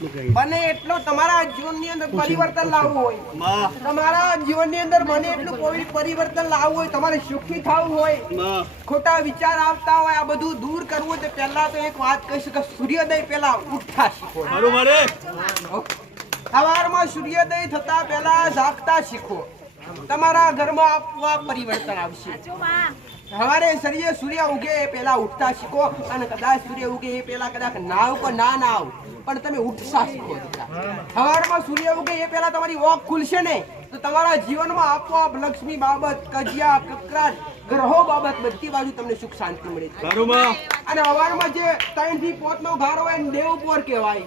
બને એટલો તમારા જીવનની અંદર પરિવર્તન લાવવું હોય, તમારા જીવનની અંદર બને એટલું પરિવર્તન લાવવું હોય, તમારે સુખી થવું હોય, ખોટા વિચાર આવતા હોય, આ બધું દૂર કરવું તો પહેલા તો એક વાત કહીશ કે સૂર્યોદય પહેલા ઉઠતા શીખો. સવારમાં સૂર્યોદય થતા પહેલા જાગતા શીખો. તમારા ઘરમાં આપવા પરિવર્તન આવશે. સવારે સૂર્ય ઉગે એ પહેલા ઉઠતા શીખો, અને કદાચ સૂર્ય ઉગે એ પહેલા કદાચ નાવ કે ના નાવ પણ તમે ઉઠતા શીખો. સવારમાં સૂર્ય ઉગે એ પહેલા તમારી ઓખ ખુલશે ને તો તમારા જીવનમાં આપોઆપ લક્ષ્મી બાબત, કજિયા, કકરાટ, ગ્રહો બાબત બધી બાજુ તમને સુખ શાંતિ મળે છે. અને સવારમાં જે 3 થી 5 નો ગારો હોય ને દેવપોર કહેવાય.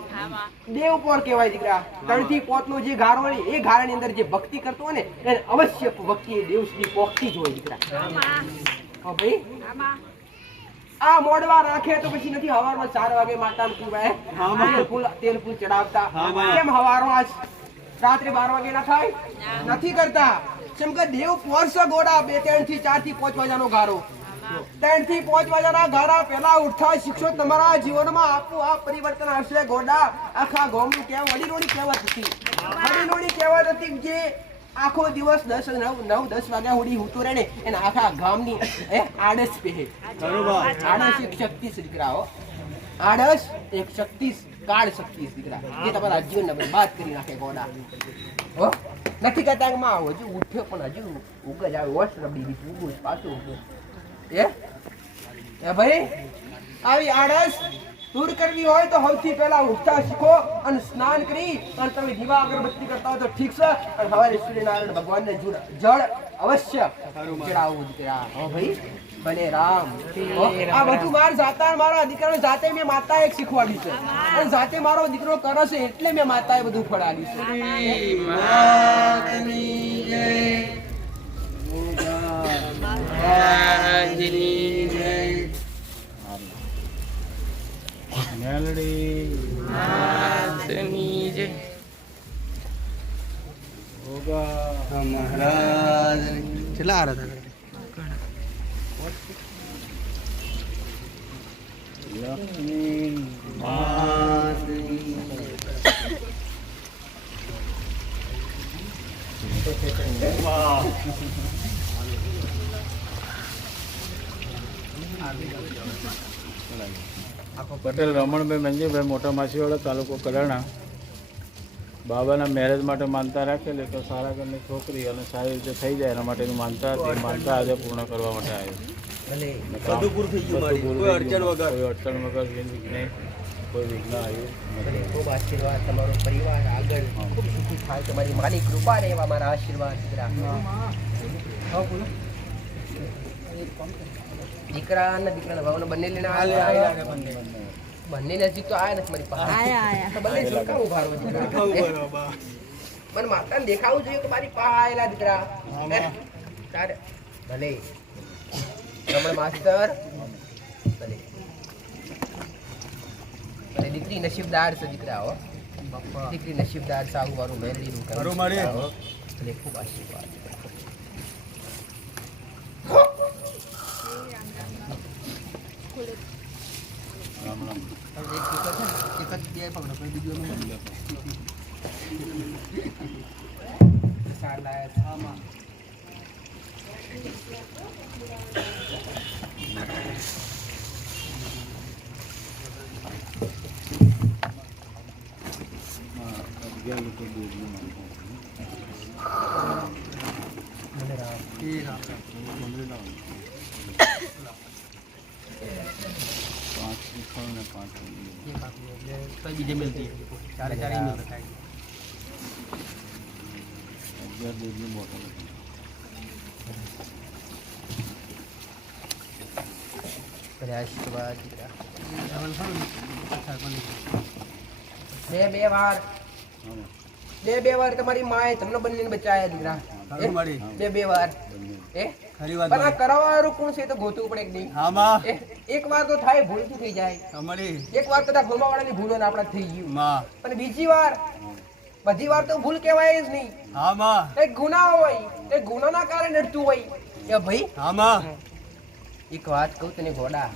દેવપોર કહેવાય દીકરા. 3 થી 5 નો જે ગારો હોય એ ગારાની અંદર જે ભક્તિ કરતો હોય ને એને અવશ્ય ભક્તિ એ દેવ સુધી પહોંચતી જ હોય દીકરા. ભાઈ આ મોડવા રાખે તો પછી નથી હવારમાં 4 વાગે માતાને પીવાય, તેલ ફૂલ ચડાવતા. કેમ હવારમાં રાત્રે 12 વાગે ના થાય? નથી કરતા. કેમ કે દેવ પોરસો ગોડા 3 થી 4 થી 5 વાગ્યાનો ગારો. 3 થી 5 વાગ્યાના ગારા પહેલા ઉઠતા શીખશો, તમારા જીવનમાં આપોઆપ પરિવર્તન આવશે. ગોડા આખા ગામની વડીલોની કહેવત હતી. વડીલોની કહેવત હતી જે આખો દિવસ 9-10 વાગ્યા સુધી ઉઠતો રહે ને એને આખા ગામની આળસ પહેરે. આળસ એક શક્તિ છે દીકરાઓ. આળસ એક શક્તિ, કાળ શક્તિ દીકરા, જે તમારા જીવનને બરબાદ કરી નાખે. ગોડા નથી કહેતા કે માં હજુ ઉઠ્યો પણ હજુ ઉગ જ આવે, વર્ષ રબડી બીજું ઉગું પાછું ઉગું. એ ભાઈ આવી આળસ દૂર કરવી હોય તો સૌથી પહેલા ઉઠતા શીખો અને સ્નાન કરી અને તમે દીવા અગરબત્તી કરતા હોય તો ઠીક છે, અને સવારે સૂર્યનારાયણ ભગવાનને જળ અવશ્ય ચડાવવું દીકરા. ભાઈ બને રામ. આ બધું મારા દીકરાને જાતે મેં માતા એક શીખવાડ્યું છે, અને જાતે મારો દીકરો કરે છે એટલે મેં માતાએ બધું ફળાવ્યું છે. મેલડી માતની જય. હોગા મહારાજ કેટલા આરા હતા? લક્ષ્મી માતની પટેલ રમણભાઈ મંજીભાઈ, મોટા માછીવાડા, તાલુકો કડાણા. બાબાના મેરેજ માટે માનતા રાખેલી તો સારા ઘરની છોકરી અને સારી રીતે થઈ જાય એના માટેની માનતા હતી. માનતા આજે પૂર્ણ કરવા માટે આવ્યો. કોઈ અડચણ વગર નહીં, કોઈ વિઘ્ન આવ્યું. ખૂબ આશીર્વાદ. તમારો પરિવાર આગળ ખૂબ સુખી થાય. તમારી માની કૃપા રહે એવા મારા આશીર્વાદ. દીકરા અને દીકરાના ભાવને બંને લઈને બંને નજીક તો આયા નથી મારી પાસે. મને માતાને દેખાવું જોઈએ કે મારી પાસે આયેલા દીકરા. ભલે રમણ માસ્ટર, ભલે ભલે દીકરી નસીબદાર છે દીકરા. હો દીકરી નસીબદાર છે. આવું મારું મેલડીનું કરું. ભલે ખૂબ આશીર્વાદ. બીજે મિલતી ચારે મિલતા બે વાર તમારી માએ તમને બંને બચાયા દીકરા. બે વાર પણ આ કરાવવાળું કોણ છે તો ગોતવું પડે કે નહીં? એક વાર તો થાય, ભૂલ થઈ જાય. એક વાર કદાચ ભૂલવાવાળાની ભૂલો આપણા થઈ ગયું, પણ બીજી વાર બધી વાર તો ભૂલ કહેવાય જ નહીં. એક ગુના હોય, એક ગુનાના કારણે નડતું હોય કે ભાઈ. એક વાત કહું તને ગોડા,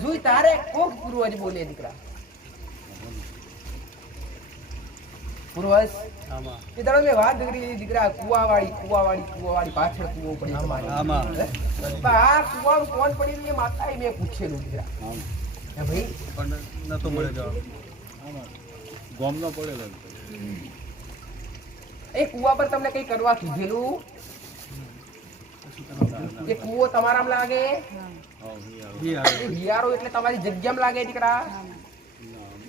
હજુ તારે કોક પૂર્વજ બોલે દીકરા. પૂર્વજ આમાં એ દાડો મેં વાત કરી દીકરા કુવાવાળી પાછળ કુવો પડી તમારી આમાં પણ આ કુવામાં કોણ પડી રહ્યું એ માતાએ મેં પૂછેલું દીકરા હે ભાઈ પણ નતો મળે જવાબ. ગોમનો પડેલો એ કુવા પર તમને કઈ કરવા કીધેલું એ કુવો તમારામાં લાગે ઈ આવે. એ વિયારો એટલે તમારી જગ્યામાં લાગે દીકરા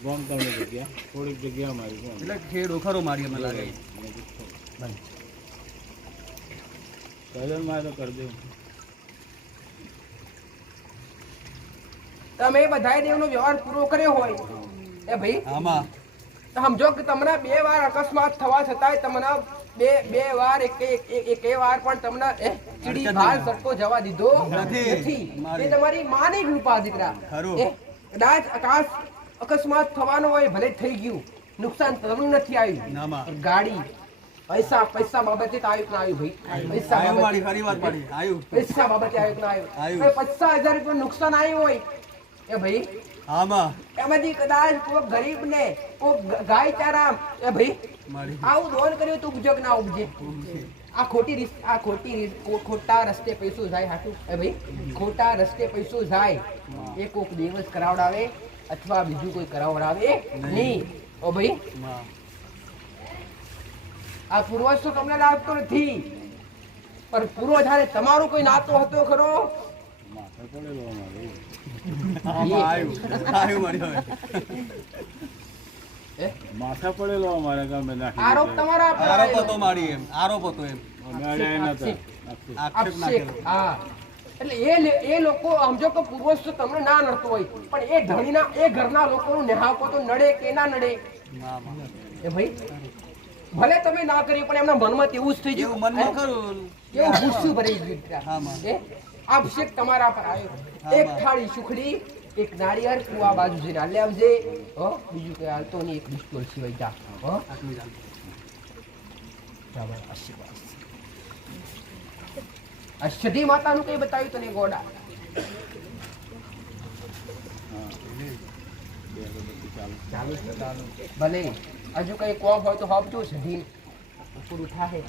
ગોમ તમને જગ્યા થોડીક જગ્યા મારી ગોમ એટલે ખેડ ઓખરો મારી અમે લાગે. પહેલા મારે તો કરી દઉં તમે બધાય દેવનો વ્યવહાર પૂરો કર્યો હોય એ ભાઈ આમાં તો સમજો કે તમને 2 વાર અકસ્માત થવા છતાંય તમને બે વાર એક વાર પણ તમને ચીડી ભાલ સરતો જવા દીધો નથી એ તમારી માની કૃપા દીકરા ખરું. કદાચ અકસ્માત થવાનો હોય ભલે થઈ ગયું નુકસાન તમને નથી આવ્યું આમાં પણ ગાડી પૈસા બાબતે તો આવ્યું કે ના આવ્યું ભાઈ પૈસા આયુ બાબતે મારી ખરી વાત મારી આયુ પૈસા બાબતે આવ્યું કે ના આવ્યું આવ્યું. હવે 50,000 રૂપિયા નુકસાન આવ્યું હોય એ ભાઈ આમાં એમાંથી કદાચ કોઈ ગરીબ ને કોઈ ગાય ચારા એ ભાઈ મારી આવું દોન કર્યું તો ઉપજો કે ના ઉપજે આ ખોટા રસ્તે પૈસો જાય હાટું એ ભાઈ ખોટા રસ્તે પૈસો જાય એ કોક દિવસ કરાવડાવે અથવા બીજું કોઈ કરાવડાવે નહીં ઓ ભાઈ માં આ પૂર્વજ તો તમને લાગતો નથી પણ પૂર્વજ હારે તમારો કોઈ નાતો હતો ખરો માથે પડેલો અમારે આમાં આયુ મારી હવે. એ? માથા પડેલો અમારે ગામે નાખી આરોપ તમારા પર આરોપ આવેલો. હતો મારી એમ આરોપ હતો એમ અમે અડાયા નતા. આક્ષેપ. આક્ષેપ આક્ષેપ. નાખેલો. હા એટલે એ લોકો સમજો કે પૂર્વજ તો તમને ના નડતો હોય પણ એ ધણીના એ ઘરના લોકોનું નેહાકો તો નડે કે ના નડે આમાં એ ભાઈ ભલે તમે ના કર્યું પણ એમના મનમાં તેવું જ થઈ એવું ગયું મનમાં ખરું. એવું ગુસ્સું ભરાઈ ગયું આમાં. એ આક્ષેપ તમારા પર આવ્યો એક થાળી સુખડી એક નાળિયેર કુવા બાજુ જઈને હાલે આવજે હો બીજું કઈ હાલતો નહીં એક ડિસ્ટોલ સિવાય જા હો આટલું ચાલે. બરાબર આશીર્વાદ આ સધી માતાનું કઈ બતાવ્યું તને ગોડા ભલે હજુ કઈ કોમ હોય તો આપજો સધી પૂરું થાય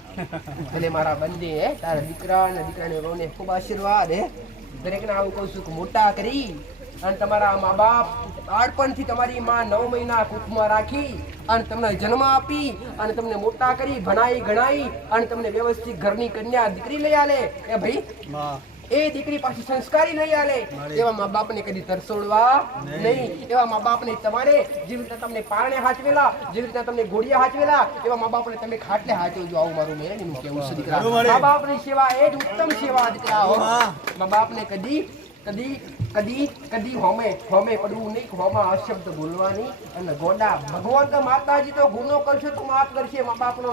ભલે મારા બંદે તારા દીકરા ને દીકરાને વહુને ખૂબ આશીર્વાદ દરેકને આવું કહું છું કે મોટા કરી અને તમારા મા બાપ બાળપણથી તમારી માં 9 મહિના કુખમાં રાખી અને તમને જન્મ આપી અને તમને મોટા કરી ભણાઈ ગણાઈ અને તમને વ્યવસ્થિત ઘરની કન્યા દીકરી લઈ આલે એ ભાઈ માં એ દીકરી પાછી સંસ્કારી લઈ આલે એવા મા બાપને કદી તરસોડવા નહીં એવા મા બાપને તમારે જેવી રીતે તમને પારણે હાચવેલા જેવી રીતે તમને ઘોડિયા હાચવેલા એવા મા બાપને તમે ખાટલે હાચવજો આવું મારું મેળવીનું કેવું છે દીકરા મા બાપની સેવા એ જ ઉત્તમ સેવા દીકરા હો મા બાપને કદી હોમે પડવું નહીં હોમાં અશબ્દ બોલવાની અને ગોડા ભગવાન તો માતાજી તો ગુનો કરશે તો માફ કરશે મા બાપનો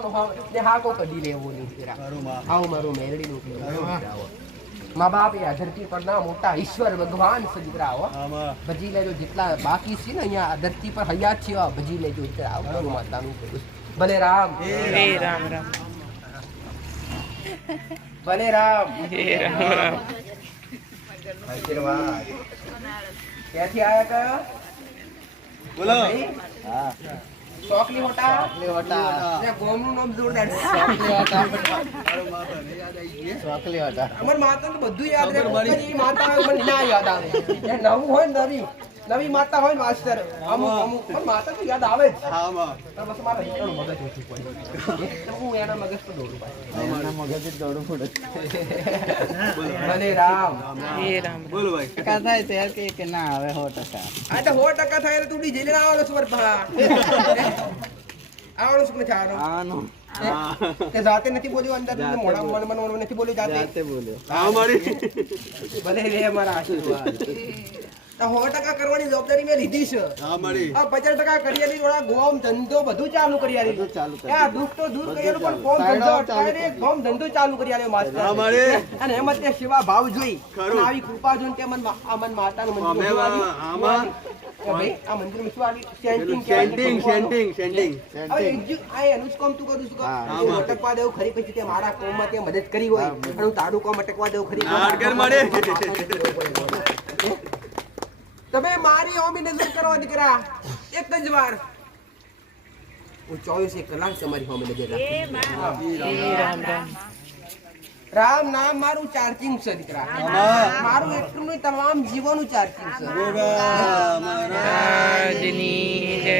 ને હાકો કદી લેવો નહીં દીકરા ખરું માં. આવું મારું મેળવીનું કેવું મા બાપ એ આ ધરતી પરના મોટા ઈશ્વર ભગવાન છે દીકરા હો આમાં ભજી લેજો જેટલા બાકી છે ને અહીંયા આ ધરતી પર હયાત છે એવા ભજી લેજો એટલે આવું માતાનું કરું ભલે રામ ભલે રામ આશીર્વાદ ક્યાંથી આયા કયો બોલો. ભાઈ? ચોકલી હોટા ને ગોમનું નામ જોરદાર અમાર માતા તો બધું યાદ રહે કોક જ ઈ માતા હોય મને ના યાદ આવે એ નવું હોય ને નવી માતા હોય ને માસ્ટર અમુક પણ માતા તો યાદ આવે જ આમાં પણ બસ મારા દીકરાનું મગજ ઓછું પડે તો હું એના મગજ પર દોડું ભલે રામ બોલો ભાઈ. આ તો 100% થાય એટલે તું ડી જેલે આવવાનો છું ભા આવવાનો છું નથી આવવાનો તે જાતે નથી બોલ્યો અંદર મોઢા મન નથી બોલ્યો જાતે આ મારી ભલે રે મારા આશીર્વાદ આ 100% કરવાની જવાબદારી મેં લીધી છે આ મારી આ 50% કરિયાની થોડા ગોમ ધંધો બધું ચાલુ કરી આલી આ દુઃખ તો દૂર કરેલું પણ ગોમ ધંધો અટકાવીને ગોમ ધંધો ચાલુ કરી આલ્યો માસ્ટર હા, મારે. અને એમાં તે સેવા ભાવ જોઈ ખરું. અને આવી કૃપા જોઈને તે મન આ મન માતાનું મંદિર અમે જોવાયું. આમાં ભાઈ આ મંદિરમાં શું આવી સેન્ટિંગ સેન્ટિંગ હવે આ એનું જ કામ તું કરું છું કે હું અટકવા દેવું ખરી પછી તે મારા કોમમાં તે મદદ કરી હોય અને હું તારું કોમ અટકવા દેવું ખરી હાડકર મારે. તમે મારી ઓમી નજર કરો દીકરા એક જ વાર હું 24 કલાક તમારી સામે નજર રાખીશ. રામ રામ રામ નામ મારું ચાર્જિંગ છે દીકરા. મારું એટલું નહીં, તમામ જીવોનું ચાર્જિંગ છે. રાજની જય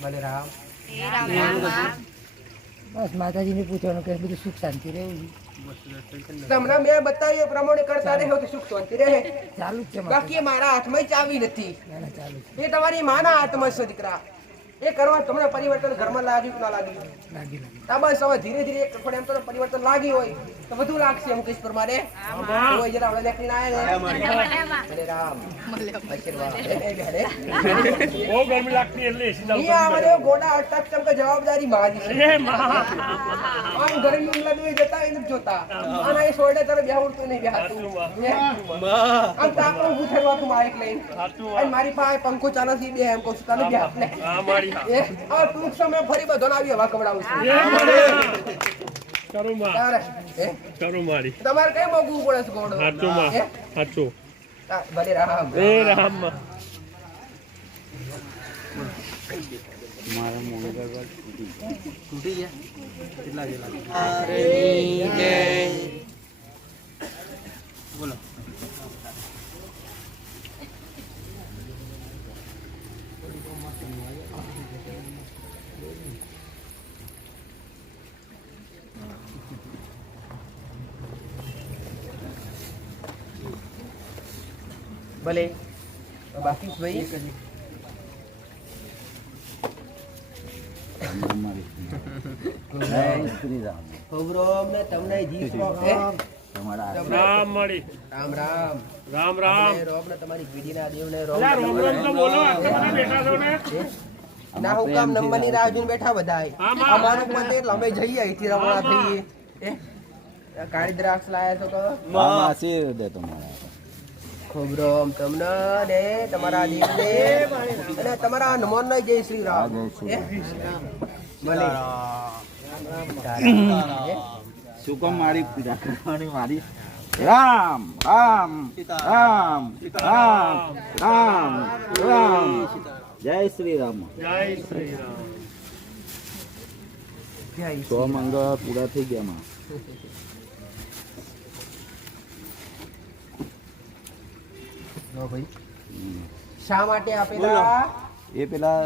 ભલે રામ. બસ માતાજીને પૂછવાનું કે બધું સુખ શાંતિ રહેવું તમને મેં બતાવ્યું એ પ્રમાણે કરતા રહો તો સુખ શાંતિ રહે. ચાલુ જ છે બાકી મારા હાથમાં ચાવી નથી. ચાલુ એ તમારી માના હાથમાં છે દીકરા. એ કરવા તમને પરિવર્તન ઘરમાં લાગ્યું કે ના લાગ્યું? લાગી હા, બસ હવે ધીરે ધીરે એક અઠવાડિયામાં તો પરિવર્તન લાગી હોય તો બધું લાગશે. મુકેશ પરમારે કોઈ જરા હવે લેખીને આયા ને. અરે રામ આશીર્વાદ. બહુ ગરમી લાગતી એટલે નહીં આવે ગોડા અટક ચમ કે જવાબદારી મારી છે. આમ ગરમી લાગવી જતા એને જોતા અને એ સોડે તરફ બેહુરતું નહીં બેહાતું. આમ તાપણું ઊભું થવાનું માઇક લઈને અને મારી પાસે પંખો ચાલે છે બે એમ કહું છું તને બેહાત ને. આ ટૂંક સમય ફરી બધો આવી હવા કવડાવું છું. તારે મારી તમારે કઈ મોગવું પડે છે ગોડો? હે? સાચું હા, ભલે રામ. રામ મારા મોડું તૂટી ગયા કેટલા જેલા જય બોલો ભલે બાકી ભાઈ ખબરો અમને તમને જીસરો હે? રામ મળી રામ રામ. રામ રામ તમને રોમ ને તમારી પીઢીના દેવને રોમ. અલા, રોમ રોમ તો બોલો કોના બેઠા છો ને ના હું કામ નંબરની રાહ જોઈને બેઠા બધાય. હા, માં. અમારું પણ એટલે અમે જઈએ અહીંથી રવાના થઈએ. હે? કાળી દ્રાક્ષ લાયા છો તો ખબરો તમને ને તમારા દેવને અને તમારા હનુમાનને જય શ્રી રામ. હે? ભલે. હે? સુકમ મારી પૂજા કરવાની મારી રામ રામ રામ રામ રામ રામ જય શ્રી રામ. જય શ્રી રામ જય સો મંગળ પૂરા થઈ ગયા માં. લો ભાઈ. શા માટે આપેલા? એ પેલા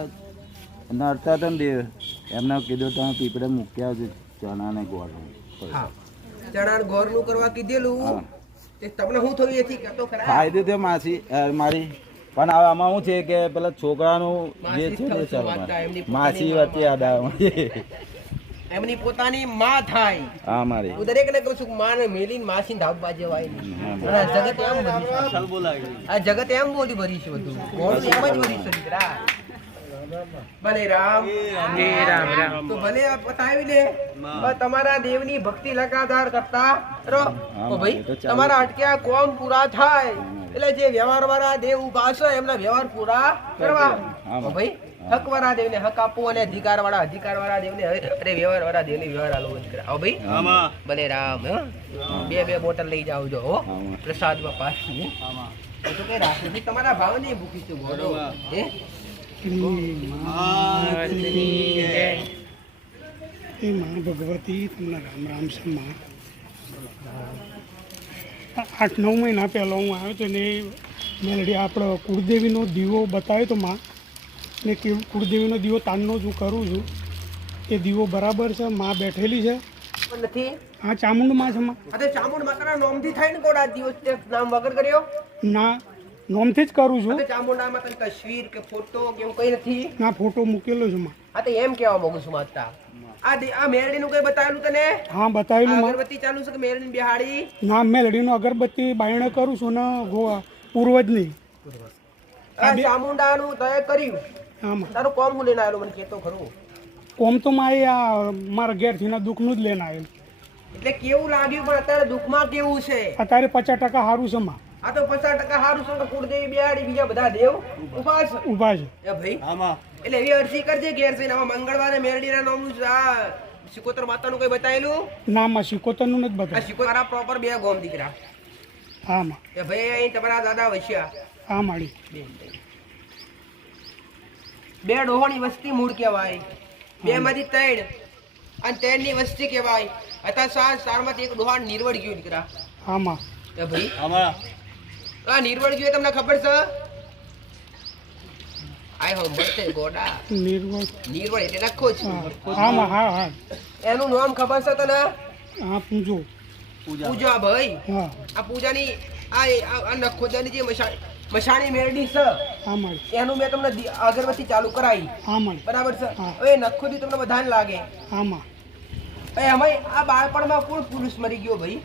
નડતા હતા ને દેવ એમને કીધું તમે પીપળે મૂક્યા છે ચણા ને ગોળ. હા, ચણા ગોરનું કરવા કીધેલું. હા. તે તમને શું થયું એથી કહેતો ખરા? ફાયદો થયો માસી મારી પણ હવે આમાં શું છે કે પેલા છોકરાનું જે છે તે માસી વતી યાદ આવે. એમની પોતાની માં થાય. હા મારી હું દરેકને કહું છું કે માને મેલીને માસીને ધાબા જેવાય નહીં. અને આ જગત એમ ભરી છે. ચાલ બોલાય આ જગત એમ બોલી ભરી છે બધું. મોડું એમ જ ભરી છે દીકરા. ભલે રામ. રામ રામ તો ભલે આ પતાવી લે. પણ તમારા દેવની ભક્તિ લગાતાર કરતા રહો. તો ભાઈ તમારા અટક્યા કોમ પૂરા થાય એટલે જે વ્યવહાર વાળા દેવ ઉભા છે એમના વ્યવહાર પૂરા કરવા. તો ભાઈ હક વાળા દેવને હક આપવો અને અધિકાર વાળા દેવને અરે વ્યવહાર વાળા દેવને વ્યવહાર આલવો દીકરા. આવો ભાઈ. આમાં ભલે રામ. હો? બે બોટલ લઈ જાવજો હો પ્રસાદમાં પાછી. એ તો કઈ રાખી તમારા ભાવની ભૂખી છું ગોડો. હે? રાજની જય એ માં ભગવતી તમને રામ રામ છે માં. 8-9 મહિના પહેલાં હું આવ્યો તો ને મેલડી આપણો કુળદેવીનો દીવો બતાવ્યો તો માં ને કે કુળદેવીનો દીવો તાનનો જ હું કરું છું. એ દીવો બરાબર છે માં બેઠેલી છે. પણ નથી. આ ચામુંડ માં છે માં. આ તો ચામુંડ માતાના નામથી થાય ને ગોડા દિવસ તે નામ વગર કર્યો. ના નોમથી જ કરું આ છું. તો ચામુંડા માતાની તસવીર કે ફોટો કે એવું કઈ નથી. ના ફોટો મૂકેલો છે માં. આ તો એમ કહેવા માંગુ છું માતા. આ મેરડીનું કઈ બતાવેલું તને? હા બતાવેલું માં. અગરબત્તી ચાલુ છે કે મેરડીની બિહાડી? ના મેલડીનો અગરબત્તી બાયણે કરું છું ને પૂર્વજની. આ ચામુંડાનું તય કર્યું. હા માં. તારું કોમ હું લઈને આવેલો મને કેતો ખરું. કોમ તો માં એ આ મારા ઘેરથી ના દુઃખનું જ લઈને આવેલું. એટલે કેવું લાગ્યું પણ અત્યારે દુઃખમાં કેવું છે? અત્યારે 50% સારું છે માં. આ તો 50% સારું છે કે કુળદેવી બિહાડી બીજા બધા દેવ ઉભા છે. ઊભા છે. એ ભાઈ આમાં એટલે એવી અરજી કરજે ઘેર જઈને. આમાં મંગળવારે મેરડીના નામનું આ સિકોતર માતાનું કઈ બતાવેલું? ના માં સિકોતરનું નથી આ બતાવ્યું. સિકોતર પ્રોપર બે ગોમ દીકરા. હા માં કે ભાઈ અહીં તમારા દાદા વસ્યા હા માળી બે ડોહોની વસ્તી મૂળ કહેવાય, બે માંથી ત્રણ અને ત્રણની વસ્તી કહેવાય. અત્યારે સારમાંથી એક ડોહા નિર્વળ ગયો દીકરા. હા માં કે ભાઈ આ નિર્વળ ગયો તમને ખબર છે? આય હો મળતે ગોડા નિર્વળ નિર્વળ એટલે નખો છે. હા માં હા હા એનું નામ ખબર છે તને? હા પૂજો પૂજા ભાઈ. હા આ પૂજાની આ નખોદાની જે મશાણી મેળડી છે હા માળી એનું મેં તમને અગરબત્તી ચાલુ કરાવી, હા માળી બરાબર છે. હા. હવે નખોદી તમને બધાને લાગે. હા માં હવે અમે આ બાળપણમાં કોણ પુરુષ મરી ગયો ભાઈ?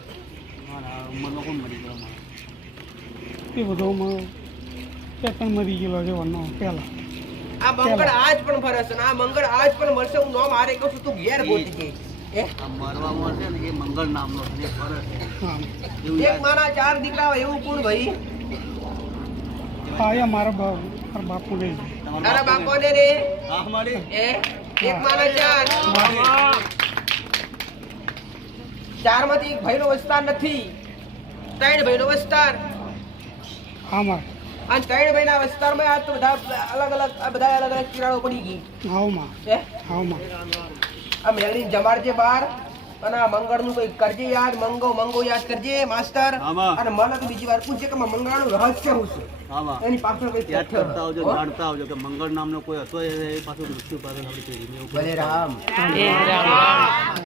એ બધો તે પણ મરી ગયેલો છે વનો પહેલા આ મંગળ આજ પણ ફરે છે ને આ મંગળ આજ પણ મળશે. હું નામ હારે કહું છું, તું ઘેર ગોતી જઈશ. હા એક માના ચાર દીકરા હોય એવું કોણ ભાઈ? હા એ મારા બાપુ રે તારા બાપાને રે એક માના ચાર. ચાર માંથી એક ભાઈનો વિસ્તાર નથી, ત્રણ ભાઈનો વિસ્તાર. હા માં અને ત્રણ ભાઈના વિસ્તારમાં આ તો બધા અલગ અલગ કિરાડો પડી ગઈ. હાવ માં હે? હાવ માં આ મેળવી જમાડજે બાર અને આ મંગળનું કઈ કરજે યાદ. મંગો યાદ કરજે માસ્ટર. અને મને તો બીજી વાર પૂછજે કે મંગળાનું રહસ્ય શું છે, એની પાછળ કઈ યાદ તથ્ય કરતા આવજો, હો? જાણતા આવજો કે મંગળ નામનો કોઈ હતો એ પાછું મૃત્યુ પામેલ આપણી પેઢીને એવું ભલે રામ. એ રામ રામ